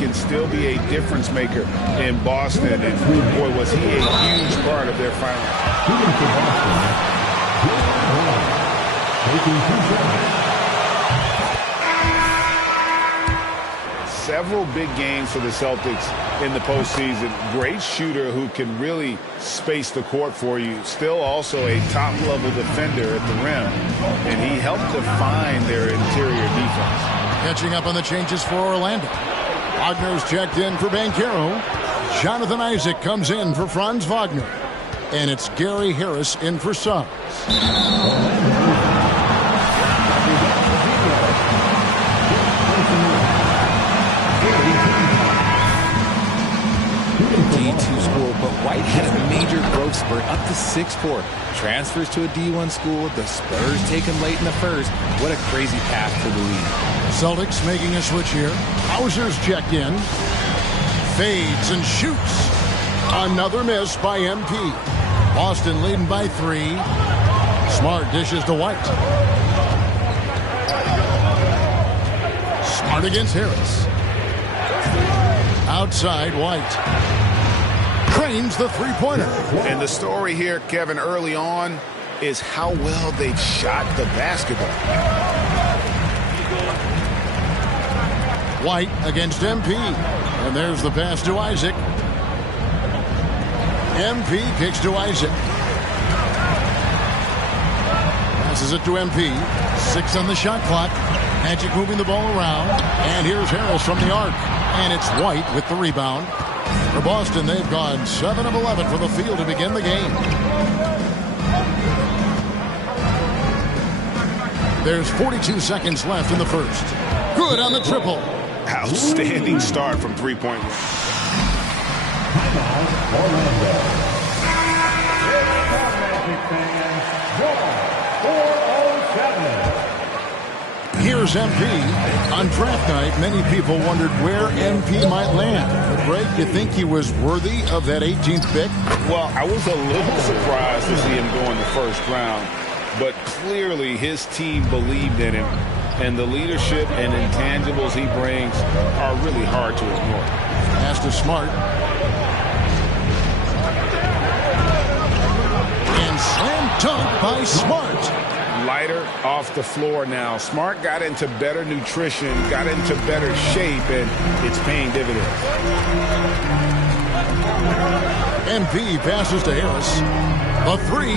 can still be a difference maker in Boston. And, boy, was he a huge part of their final. Shooting for Boston, taking 2 shots. Several big games for the Celtics in the postseason. Great shooter who can really space the court for you. Still also a top-level defender at the rim. And he helped define their interior defense. Catching up on the changes for Orlando. Wagner's checked in for Banchero. Jonathan Isaac comes in for Franz Wagner. And it's Gary Harris in for Suggs. D2 school, but White had a major growth spurt up to 6'4". Transfers to a D1 school. The Spurs take him late in the first. What a crazy path to the league. Celtics making a switch here. Hauser's checked in. Fades and shoots. Another miss by MP. Boston leading by 3. Smart dishes to White. Smart against Harris. Outside White. Cranes the three-pointer. And the story here, Kevin, early on is how well they've shot the basketball. White against MP. And there's the pass to Isaac. MP kicks to Isaac. Passes it to MP. 6 on the shot clock. Magic moving the ball around. And here's Harris from the arc. And it's White with the rebound. For Boston, they've gone 7 of 11 from the field to begin the game. There's 42 seconds left in the first. Good on the triple. Outstanding start from three-point range. Here's MP. On draft night, many people wondered where MP might land. But Greg, you think he was worthy of that 18th pick? Well, I was a little surprised to see him go in the first round. But clearly his team believed in him. And the leadership and intangibles he brings are really hard to ignore. Pass to Smart. And slam dunk by Smart. Lighter off the floor now. Smart got into better nutrition, got into better shape, and it's paying dividends. MP passes to Harris. A 3.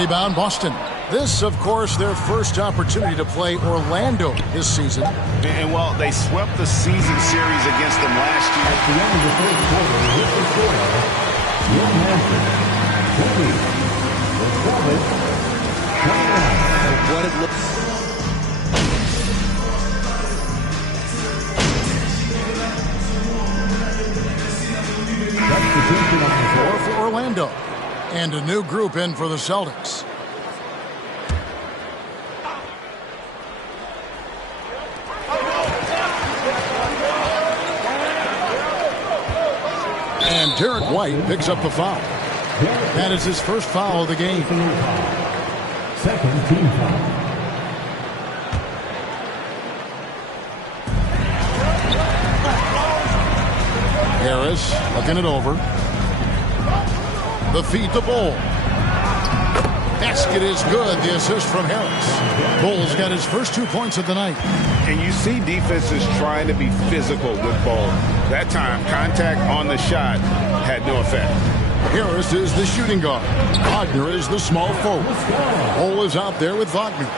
Rebound Boston. This, of course, their first opportunity to play Orlando this season. And well, they swept the season series against them last year. At the end of the first quarter, with the score, Will Manson, 20. The Celtics. What it looks. Substitution on the floor for Orlando. And a new group in for the Celtics. And Derek White picks up the foul. That is his first foul of the game. Second team foul. Harris looking it over. The feed to Bull. Basket is good. The assist from Harris. Bull's got his first 2 points of the night. And you see defenses trying to be physical with Bull. That time, contact on the shot had no effect. Harris is the shooting guard. Wagner is the small forward. Bull is out there with Wagner.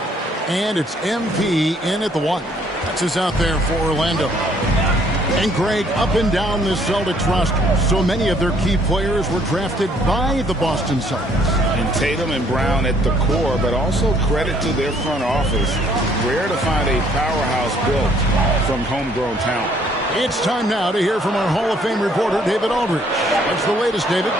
And it's MP in at the 1. That's us out there for Orlando. And Greg, up and down this Celtics roster, so many of their key players were drafted by the Boston Celtics. And Tatum and Brown at the core, but also credit to their front office. Rare to find a powerhouse built from homegrown talent. It's time now to hear from our Hall of Fame reporter, David Aldridge. What's the latest, David?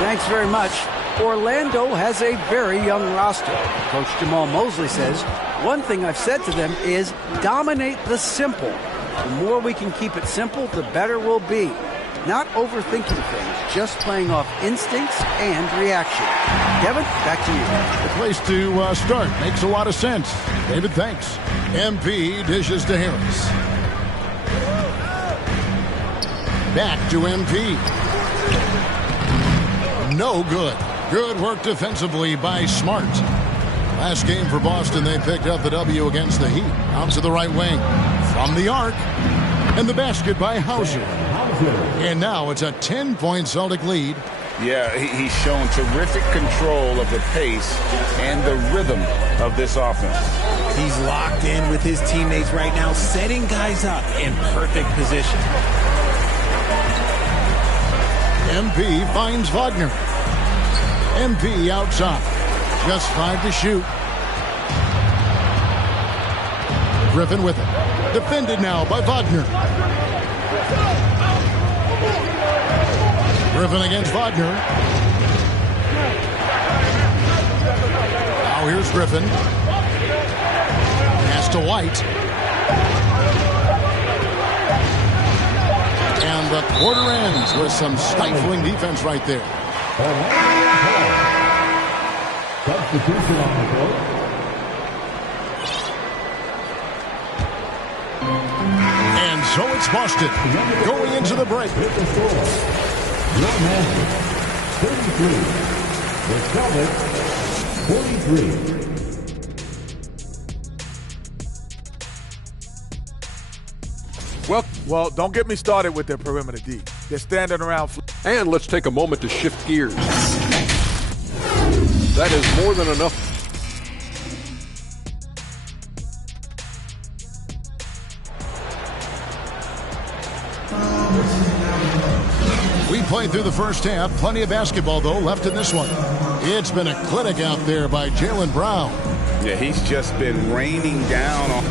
Thanks very much. Orlando has a very young roster. Coach Jamal Mosley says, one thing I've said to them is dominate the simple. The more we can keep it simple, the better we'll be. Not overthinking things, just playing off instincts and reaction. Kevin, back to you. The place to start. Makes a lot of sense. David, thanks. MP dishes to Harris. Back to MP. No good. Good work defensively by Smart. Last game for Boston, they picked up the W against the Heat. Out to the right wing. From the arc. And the basket by Hauser. And now it's a 10-point Celtic lead. Yeah, he's shown terrific control of the pace and the rhythm of this offense. He's locked in with his teammates right now, setting guys up in perfect position. MP finds Wagner. MP outside. Just 5 to shoot. Griffin with it. Defended now by Wagner. Griffin against Wagner. Now here's Griffin. Pass to White. And the quarter ends with some stifling defense right there. Substitution on the court. And so it's Boston going into the break. With the score, Your Magic 33. The Celtics 43. Well, don't get me started with their perimeter D. They're standing around. And let's take a moment to shift gears. That is more than enough. We played through the first half. Plenty of basketball, though, left in this one. It's been a clinic out there by Jaylen Brown. Yeah, he's just been raining down on...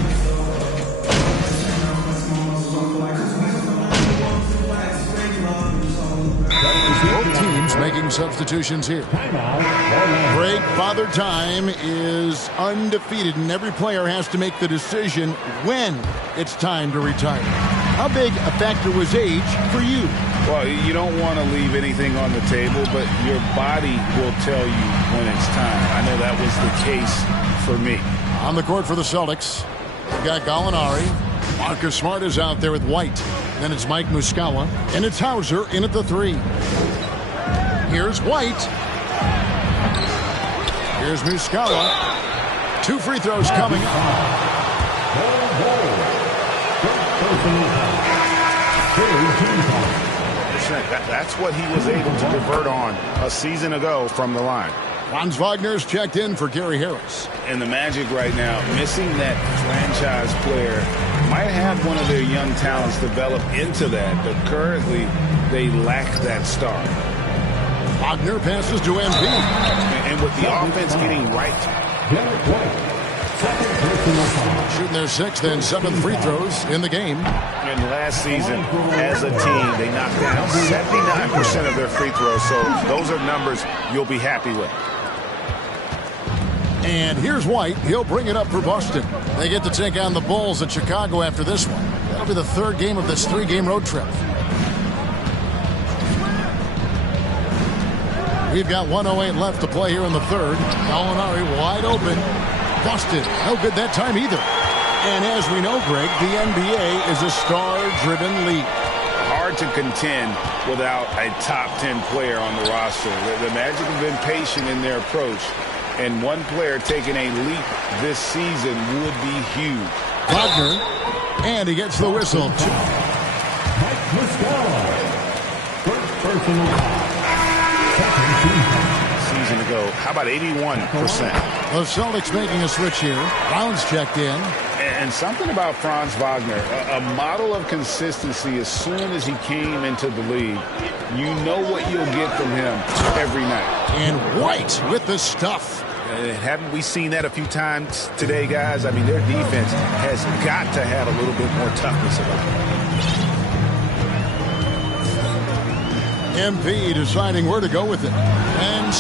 Both teams making substitutions here. Greg, Father Time is undefeated, and every player has to make the decision when it's time to retire. How big a factor was age for you? Well, you don't want to leave anything on the table, but your body will tell you when it's time. I know that was the case for me. On the court for the Celtics, we've got Gallinari. Marcus Smart is out there with White. Then it's Mike Muscala. And it's Hauser in at the 3. Here's White. Here's Muscala. 2 free throws coming up. That's what he was able to convert on a season ago from the line. Franz Wagner's checked in for Gary Harris. And the Magic right now, missing that franchise player, might have one of their young talents develop into that, but currently they lack that star. Wagner passes to MP. And with the offense getting right. Shooting their 6th and 7th free throws in the game. And last season, as a team, they knocked down 79% of their free throws, so those are numbers you'll be happy with. And here's White. He'll bring it up for Boston. They get to take on the Bulls at Chicago after this one. That'll be the 3rd game of this 3-game road trip. We've got 1:08 left to play here in the 3rd. Gallinari wide open. Boston, no good that time either. And as we know, Greg, the NBA is a star-driven league. Hard to contend without a top 10 player on the roster. The Magic have been patient in their approach. And one player taking a leap this season would be huge. Wagner, and he gets the whistle. Mike Muscala. First personal foul. Season ago, how about 81%? The Celtics making a switch here. Brown's checked in. And something about Franz Wagner, a model of consistency. As soon as he came into the league, you know what you'll get from him every night. And White with the stuff. Haven't we seen that a few times today, guys? I mean, their defense has got to have a little bit more toughness about it. MP deciding where to go with it. And